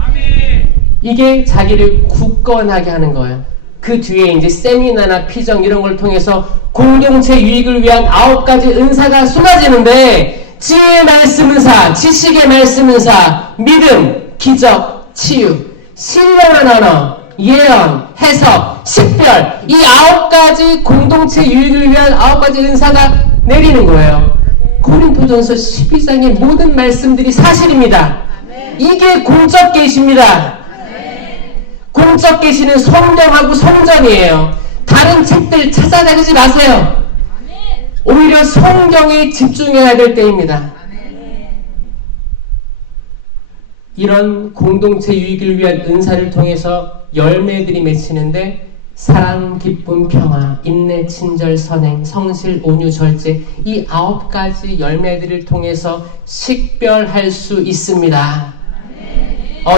이게 자기를 굳건하게 하는 거예요. 그 뒤에 이제 세미나나 피정 이런 걸 통해서 공동체 유익을 위한 9가지 은사가 쏟아지는데 지혜의 말씀 은사, 지식의 말씀 은사, 믿음, 기적, 치유, 신령한 언어, 예언, 해석, 식별 이 9가지 공동체 유익을 위한 9가지 은사가 내리는 거예요. 고린도전서 12장의 모든 말씀들이 사실입니다. 이게 공적 계시입니다. 공적 계시는 성령하고 성전이에요. 다른 책들 찾아다니지 마세요. 오히려 성경에 집중해야 될 때입니다. 이런 공동체 유익을 위한 은사를 통해서 열매들이 맺히는데 사랑, 기쁨, 평화, 인내, 친절, 선행, 성실, 온유, 절제 이 9가지 열매들을 통해서 식별할 수 있습니다.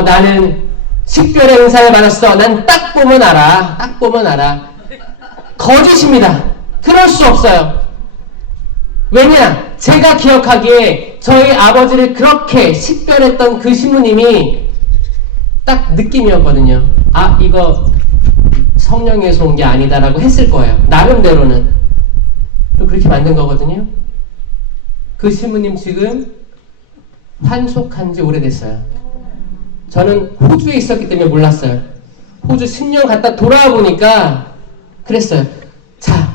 나는 식별의 은사를 받았어. 난 딱 보면 알아. 딱 보면 알아. 거짓입니다. 그럴 수 없어요. 왜냐? 제가 기억하기에 저희 아버지를 그렇게 식별했던 그 신부님이 딱 느낌이었거든요. 아, 이거 성령에서 온 게 아니다라고 했을 거예요. 나름대로는. 그렇게 만든 거거든요. 그 신부님 지금 환속한 지 오래됐어요. 저는 호주에 있었기 때문에 몰랐어요. 호주 10년 갔다 돌아와 보니까 그랬어요. 자,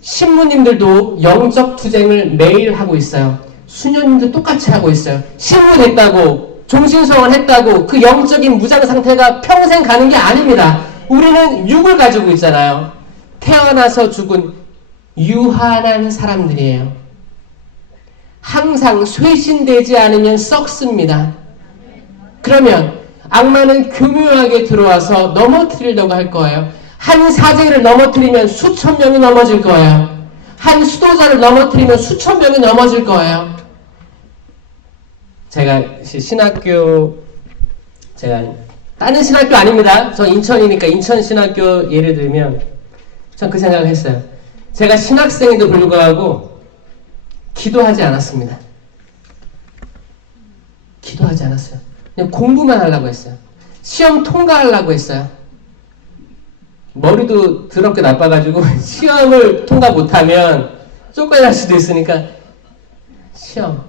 신부님들도 영적 투쟁을 매일 하고 있어요. 수녀님도 똑같이 하고 있어요. 신부 됐다고, 종신성원 했다고 그 영적인 무장 상태가 평생 가는 게 아닙니다. 우리는 육을 가지고 있잖아요. 태어나서 죽은 유한한 사람들이에요. 항상 쇄신되지 않으면 썩습니다. 그러면 악마는 교묘하게 들어와서 넘어뜨리려고 할 거예요. 한 사제를 넘어뜨리면 수천 명이 넘어질 거예요. 한 수도자를 넘어뜨리면 수천 명이 넘어질 거예요. 제가 다른 신학교 아닙니다. 저 인천이니까 인천 신학교 예를 들면 전 그 생각을 했어요. 제가 신학생에도 불구하고 기도하지 않았습니다. 기도하지 않았어요. 그냥 공부만 하려고 했어요. 시험 통과하려고 했어요. 머리도 더럽게 나빠가지고 시험을 통과 못하면 쫓겨날 수도 있으니까 시험.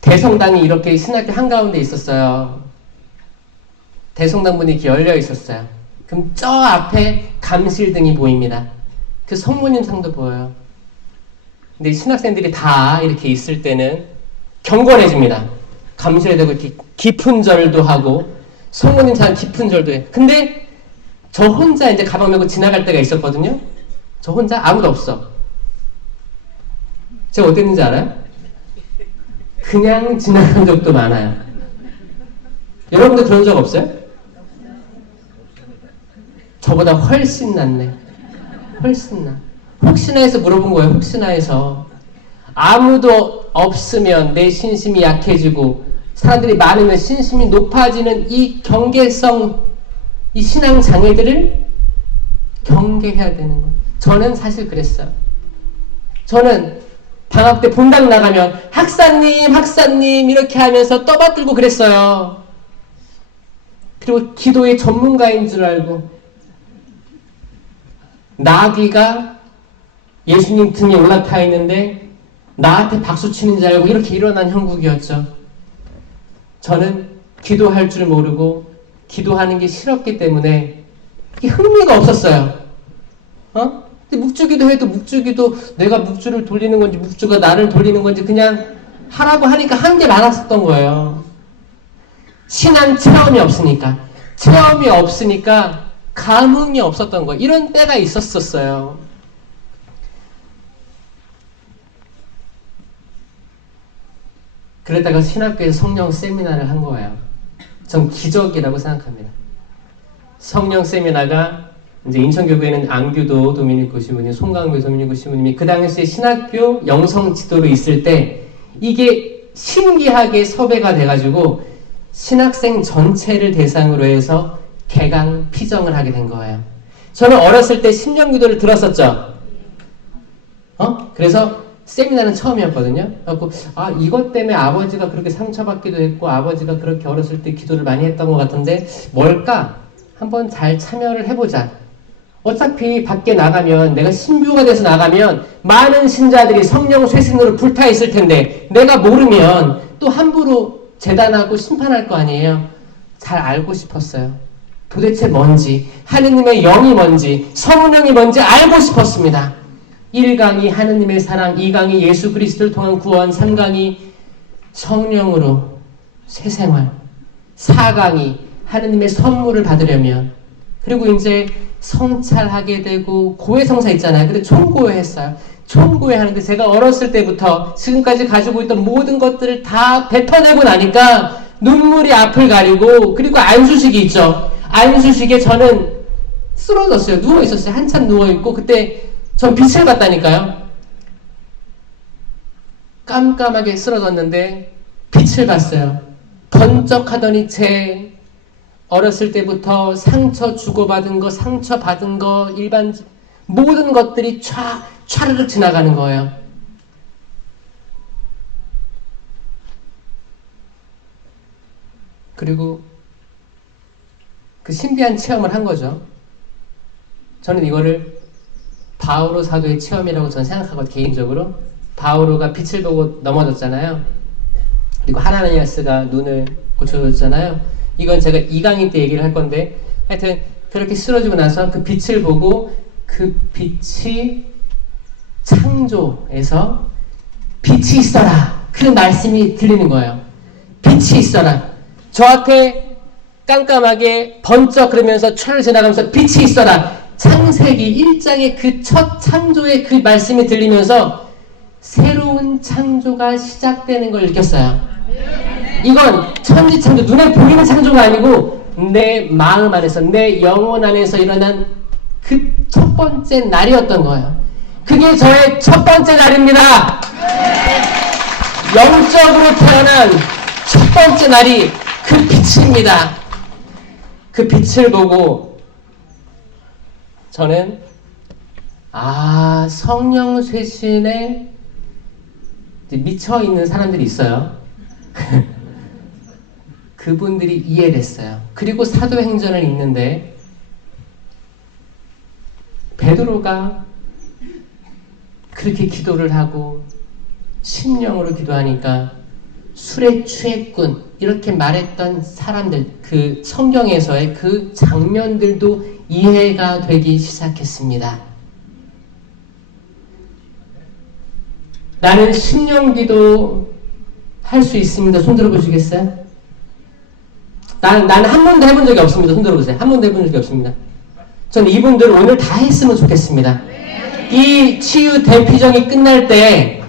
대성당이 이렇게 신학교 한가운데 있었어요. 대성당 문이 이렇게 열려 있었어요. 그럼 저 앞에 감실등이 보입니다. 그 성모님 상도 보여요. 근데 신학생들이 다 이렇게 있을 때는 경건해집니다. 감실에 대고 이렇게 깊은 절도 하고 성모님 참 깊은 절도 해. 근데 저 혼자 이제 가방 메고 지나갈 때가 있었거든요. 저 혼자 아무도 없어. 제가 어땠는지 알아요? 그냥 지나간 적도 많아요. 여러분들 그런 적 없어요? 저보다 훨씬 낫네. 훨씬 나. 혹시나 해서 물어본 거예요. 혹시나 해서. 아무도 없으면 내 신심이 약해지고 사람들이 많으면 신심이 높아지는 이 경계성, 이 신앙 장애들을 경계해야 되는 거예요. 저는 사실 그랬어요. 저는 방학 때 본당 나가면 학사님 이렇게 하면서 떠받들고 그랬어요. 그리고 기도의 전문가인 줄 알고 나귀가 예수님 등에 올라타 있는데 나한테 박수 치는 줄 알고 이렇게 일어난 형국이었죠. 저는 기도할 줄 모르고 기도하는 게 싫었기 때문에 흥미가 없었어요. 근데 묵주기도 해도 묵주기도 내가 묵주를 돌리는 건지 묵주가 나를 돌리는 건지 그냥 하라고 하니까 한 게 많았었던 거예요. 신앙 체험이 없으니까 감흥이 없었던 거예요. 이런 때가 있었어요. 그러다가 신학교에서 성령 세미나를 한 거예요. 전 기적이라고 생각합니다. 성령 세미나가 이제 인천교구에는 안규도 도미니코 시부님, 송강배 도미니코 시부님이 그 당시에 신학교 영성 지도로 있을 때 이게 신기하게 섭외가 돼가지고 신학생 전체를 대상으로 해서 개강 피정을 하게 된 거예요. 저는 어렸을 때 신령기도를 들었었죠. 그래서 세미나는 처음이었거든요. 그래서 이것 때문에 아버지가 그렇게 상처받기도 했고 아버지가 그렇게 어렸을 때 기도를 많이 했던 것 같은데 뭘까? 한번 잘 참여를 해보자. 어차피 밖에 나가면 내가 신부가 돼서 나가면 많은 신자들이 성령 쇠신으로 불타 있을 텐데 내가 모르면 또 함부로 재단하고 심판할 거 아니에요. 잘 알고 싶었어요. 도대체 뭔지, 하느님의 영이 뭔지, 성령이 뭔지 알고 싶었습니다. 1강이 하느님의 사랑, 2강이 예수 그리스도를 통한 구원, 3강이 성령으로 새 생활, 4강이 하느님의 선물을 받으려면, 그리고 이제 성찰하게 되고 고해성사 있잖아요. 근데 총고해 했어요. 총고해 하는데 제가 어렸을 때부터 지금까지 가지고 있던 모든 것들을 다 뱉어내고 나니까 눈물이 앞을 가리고, 그리고 안수식이 있죠. 안수식에 저는 쓰러졌어요. 누워있었어요. 한참 누워있고 그때 전 빛을 봤다니까요. 깜깜하게 쓰러졌는데 빛을 봤어요. 번쩍하더니 제 어렸을 때부터 상처 주고받은 거, 상처받은 거, 일반 모든 것들이 촤르륵 지나가는 거예요. 그리고 그 신비한 체험을 한 거죠. 저는 이거를 바오로 사도의 체험이라고 저는 생각하거든요. 개인적으로. 바오로가 빛을 보고 넘어졌잖아요. 그리고 하나니아스가 눈을 고쳐줬잖아요. 이건 제가 2강의 때 얘기를 할 건데, 하여튼 그렇게 쓰러지고 나서 그 빛을 보고 그 빛이 창조에서 빛이 있어라, 그 말씀이 들리는 거예요. 빛이 있어라. 저한테 깜깜하게 번쩍 그러면서 철을 지나가면서 빛이 있어라. 창세기 1장의 그 첫 창조의 그 말씀이 들리면서 새로운 창조가 시작되는 걸 느꼈어요. 이건 천지창조, 눈에 보이는 창조가 아니고 내 마음 안에서, 내 영혼 안에서 일어난 그 첫 번째 날이었던 거예요. 그게 저의 첫 번째 날입니다. 영적으로 태어난 첫 번째 날이 그 빛입니다. 그 빛을 보고 저는 성령 쇄신에 미쳐있는 사람들이 있어요. 그분들이 이해됐어요. 그리고 사도행전을 읽는데 베드로가 그렇게 기도를 하고 심령으로 기도하니까 술에 취했군 이렇게 말했던 사람들, 그 성경에서의 그 장면들도 이해가 되기 시작했습니다. 나는 심령기도 할 수 있습니다. 손 들어보시겠어요? 나는 한 번도 해본 적이 없습니다. 손 들어보세요. 한 번도 해본 적이 없습니다. 저는 이분들 오늘 다 했으면 좋겠습니다. 이 치유 대피정이 끝날 때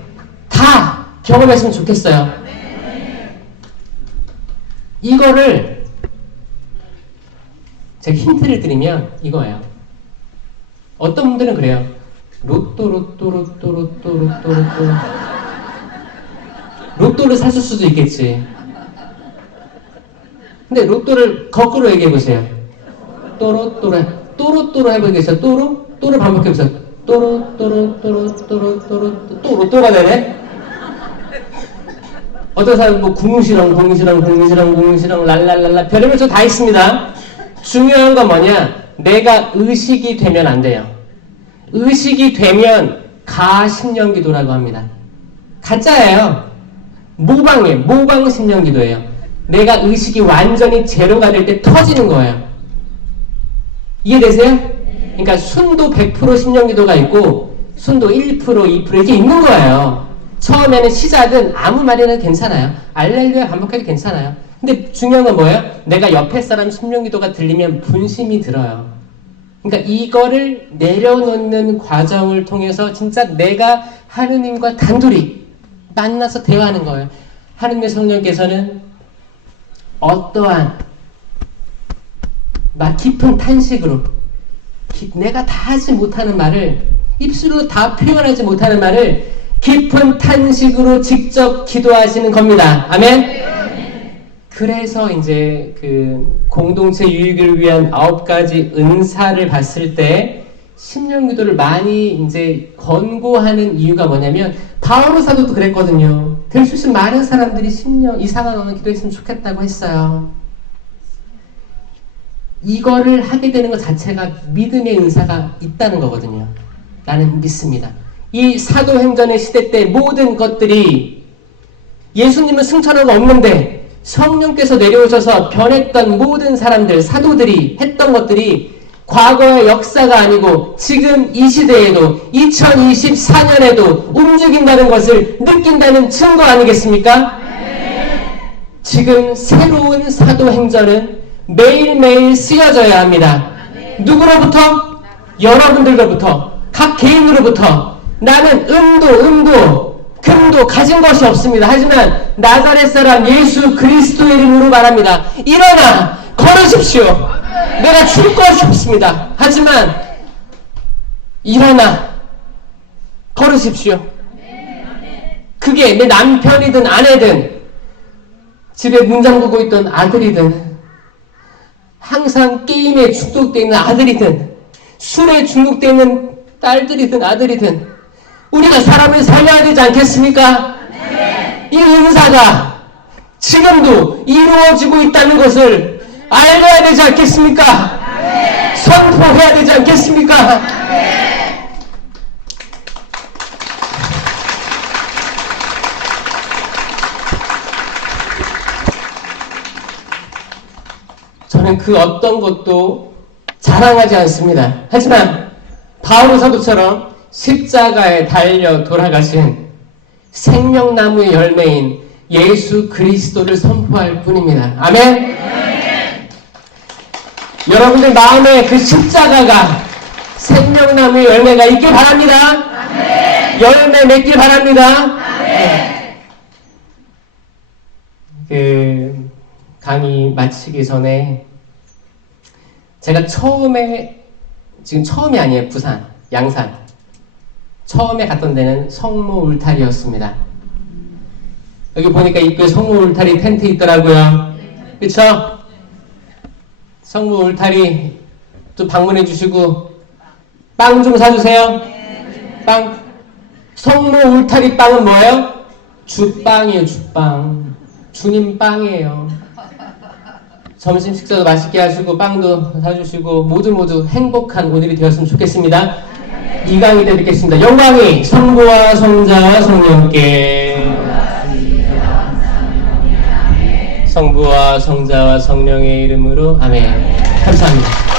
다 경험했으면 좋겠어요. 이거를 제가 힌트를 드리면 이거예요. 어떤 분들은 그래요. 로또를 샀을 수도 있겠지. 근데 로또를 거꾸로 얘기해 보세요. 또로 해보겠어요. 또로 반복해 보세요. 또로또가 되네? 어떤 사람은 뭐 궁시렁 랄랄랄라 별의별 저 다 있습니다. 중요한 건 뭐냐? 내가 의식이 되면 안 돼요. 의식이 되면 가신령기도라고 합니다. 가짜예요. 모방 신령기도예요. 내가 의식이 완전히 제로가 될 때 터지는 거예요. 이해되세요? 그러니까 순도 100% 신령기도가 있고 순도 1%, 2% 이렇게 있는 거예요. 처음에는 시작은 아무 말이나 괜찮아요. 알렐루야 반복해도 괜찮아요. 근데 중요한 건 뭐예요? 내가 옆에 사람 신령기도가 들리면 분심이 들어요. 그러니까 이거를 내려놓는 과정을 통해서 진짜 내가 하느님과 단둘이 만나서 대화하는 거예요. 하느님의 성령께서는 어떠한 막 깊은 탄식으로 내가 다 하지 못하는 말을 입술로 다 표현하지 못하는 말을 깊은 탄식으로 직접 기도하시는 겁니다. 아멘? 그래서 이제 그 공동체 유익을 위한 9가지 은사를 봤을 때 심령기도를 많이 이제 권고하는 이유가 뭐냐면 바오로 사도도 그랬거든요. 될 수 있으면 많은 사람들이 심령 이상한 언어 기도했으면 좋겠다고 했어요. 이거를 하게 되는 것 자체가 믿음의 은사가 있다는 거거든요. 나는 믿습니다. 이 사도행전의 시대 때 모든 것들이 예수님은 승천하고 없는데 성령께서 내려오셔서 변했던 모든 사람들, 사도들이 했던 것들이 과거의 역사가 아니고 지금 이 시대에도 2024년에도 움직인다는 것을 느낀다는 증거 아니겠습니까? 지금 새로운 사도행전은 매일매일 쓰여져야 합니다. 누구로부터? 여러분들로부터, 각 개인으로부터. 나는 금도 가진 것이 없습니다. 하지만 나자렛 사람 예수 그리스도의 이름으로 말합니다. 일어나 걸으십시오. 내가 줄 것이 없습니다. 하지만 일어나 걸으십시오. 그게 내 남편이든 아내든 집에 문 잠그고 있던 아들이든 항상 게임에 중독되어 있는 아들이든 술에 중독되어 있는 딸들이든 아들이든 우리가 사람을 살려야 되지 않겠습니까? 이 은사가 지금도 이루어지고 있다는 것을 알아야 되지 않겠습니까? 선포해야 되지 않겠습니까? 저는 그 어떤 것도 자랑하지 않습니다. 하지만 바오로 사도처럼 십자가에 달려 돌아가신 생명나무의 열매인 예수 그리스도를 선포할 뿐입니다. 아멘? 여러분들 마음에 그 십자가가 생명나무의 열매가 있길 바랍니다. 열매 맺길 바랍니다. 그 강의 마치기 전에 제가 지금 처음이 아니에요. 부산, 양산. 처음에 갔던 데는 성모 울타리였습니다. 여기 보니까 입구에 성모 울타리 텐트 있더라고요. 그쵸? 성모 울타리 또 방문해 주시고 빵 좀 사주세요. 빵. 성모 울타리 빵은 뭐예요? 주빵이에요. 주빵. 주님 빵이에요. 점심 식사도 맛있게 하시고 빵도 사주시고 모두 행복한 오늘이 되었으면 좋겠습니다. 이 강의 때 뵙겠습니다. 영광이 성부와 성자와 성령께 성부와 성자와 성령의 이름으로 아멘. 감사합니다.